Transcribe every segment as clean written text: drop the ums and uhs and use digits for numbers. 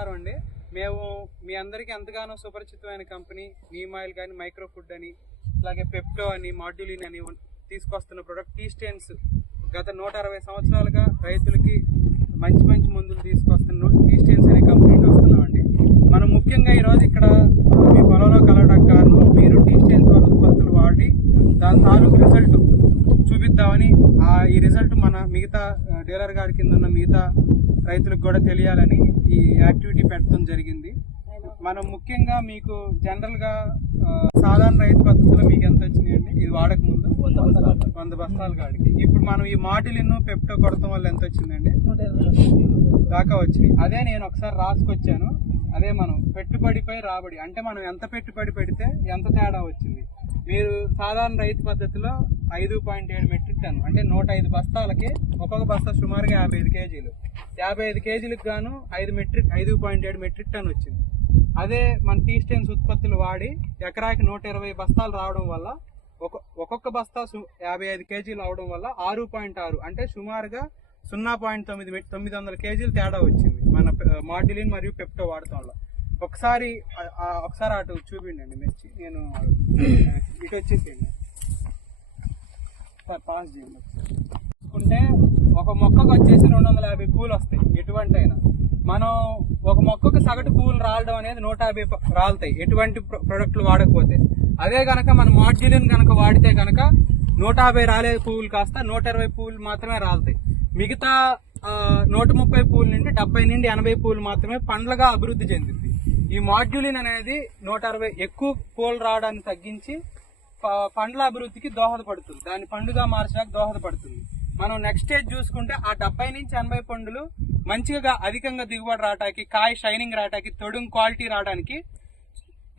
నమస్కారం అండి. మేము మీ అందరికీ ఎంతగానో సుపరిచితమైన కంపెనీ నీమ్ ఆయిల్ కానీ, మైక్రో ఫుడ్ అని, అలాగే పెప్టో అని, మాడ్యులిన్ అని తీసుకొస్తున్న ప్రొడక్ట్ టీ స్టెయిన్స్ గత 160 సంవత్సరాలుగా రైతులకి మంచి మందులు తీసుకొస్తున్న టీ స్టెయిన్స్ అనే కంపెనీ వస్తున్నామండి. మనం ముఖ్యంగా ఈరోజు ఇక్కడ మీ పొలంలో కలవడానికి కారణం మీరు టీ స్టెయిన్స్ వారి ఉత్పత్తులు వాడి దాని తాలూకు రిజల్ట్ చూపిద్దామని, ఈ రిజల్ట్ మన మిగతా డీలర్ గారి కింద ఉన్న మిగతా రైతులకు కూడా తెలియాలని ఈ యాక్టివిటీ పెట్టడం జరిగింది. మనం ముఖ్యంగా మీకు జనరల్గా సాధారణ రైతు పద్ధతిలో మీకు ఎంత వచ్చినాయండి ఇది వాడక ముందు? 100 బస్తాల కాడికి. ఇప్పుడు మనం ఈ మాడ్యులిన్ పెప్టో కొడతాం వల్ల ఎంత వచ్చిందండి? 150 దాకా వచ్చినాయి. అదే నేను ఒకసారి రాసుకొచ్చాను. అదే మనం పెట్టుబడిపై రాబడి అంటే మనం ఎంత పెట్టుబడి పెడితే ఎంత తేడా వచ్చింది. మీరు సాధారణ రైతు పద్ధతిలో 5.7 మెట్రిక్ టన్ అంటే 105 బస్తాలకి ఒక్కొక్క బస్తా సుమారుగా 55 కేజీలు. 55 కేజీలకు గాను 5.7 మెట్రిక్ టన్ వచ్చింది. అదే మన టీ స్టెయిన్స్ ఉత్పత్తులు వాడి ఎకరాకి 120 బస్తాలు రావడం వల్ల ఒక్కొక్క బస్తా 55 కేజీలు అవడం వల్ల 6.6 అంటే సుమారుగా 0.900 కేజీలు తేడా వచ్చింది మన మాడ్యులిన్ మరియు పెప్టో వాడటం వల్ల. ఒకసారి అటు చూపిండండి మిర్చి. నేను ఇటు వచ్చేసేయండి, పాస్ చేయండి. చూసుకుంటే ఒక మొక్కకు వచ్చేసి 250 పూలు వస్తాయి ఎటువంటి అయినా. మనం ఒక మొక్కకు సగటు పూలు రాలడం అనేది 150 రాలుతాయి ఎటువంటి ప్రొడక్ట్లు వాడకపోతే. అదే కనుక మన మాడ్యులిన్ కనుక వాడితే కనుక 150 రాలే పువ్వులు కాస్త 120 పువ్వులు మాత్రమే రాలుతాయి. మిగతా 130 పూల నుండి 70 నుండి 80 పూలు మాత్రమే పండ్లుగా అభివృద్ధి చెందింది. ఈ మాడ్యులిన్ అనేది 160 ఎక్కువ పూలు రావడానికి తగ్గించి పండ్ల అభివృద్ధికి దోహదపడుతుంది, దాన్ని పండుగ మార్చడానికి దోహదపడుతుంది. మనం నెక్స్ట్ స్టేజ్ చూసుకుంటే ఆ 70 నుంచి 80 పండులు మంచిగా అధికంగా దిగుబడి రావడానికి, కాయ షైనింగ్ రావడానికి, తొడుం క్వాలిటీ రావడానికి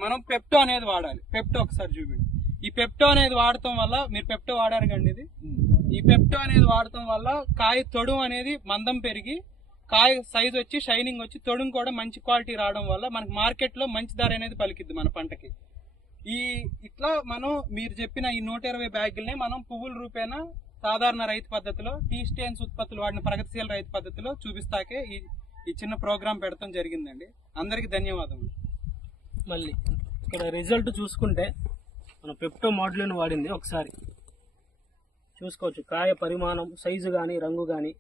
మనం పెప్టో అనేది వాడాలి. పెప్టో ఒకసారి చూడండి. ఈ పెప్టో అనేది వాడటం వల్ల, మీరు పెప్టో వాడారు కండి ఇది, ఈ పెప్టో అనేది వాడటం వల్ల కాయ తొడుం అనేది మందం పెరిగి కాయ సైజ్ వచ్చి షైనింగ్ వచ్చి తొడుం కూడా మంచి క్వాలిటీ రావడం వల్ల మనకి మార్కెట్లో మంచి ధర అనేది పలికిద్ది మన పంటకి. ఇట్లా మనం మీరు చెప్పిన ఈ 120 బ్యాగుల్ని మనం పువ్వుల రూపేణా సాధారణ రైతు పద్ధతిలో టీ స్టెయిన్స్ ఉత్పత్తులు వాడిన ప్రగతిశీల రైతు పద్ధతిలో చూపిస్తాకే ఈ చిన్న ప్రోగ్రాం పెడతాం జరిగిందండి. అందరికీ ధన్యవాదములు. మళ్ళీ ఇక్కడ రిజల్ట్ చూసుకుంటే మనం పెప్టో మాడ్యులిన్ వాడింది ఒకసారి చూసుకోవచ్చు. కాయ పరిమాణం, సైజు కానీ, రంగు కానీ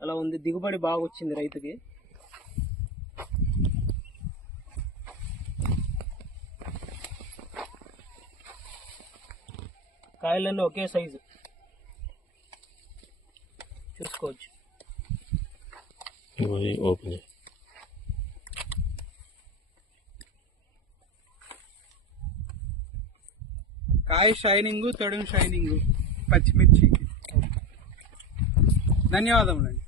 అలా ఉంది. దిగుబడి బాగా వచ్చింది రైతుకి. కాయలన్నీ ఒకే సైజు చూసుకోవచ్చు. ఓపెన్ కాయ షైనింగ్, తొడుం షైనింగ్, పచ్చిమిర్చి. ధన్యవాదములండి.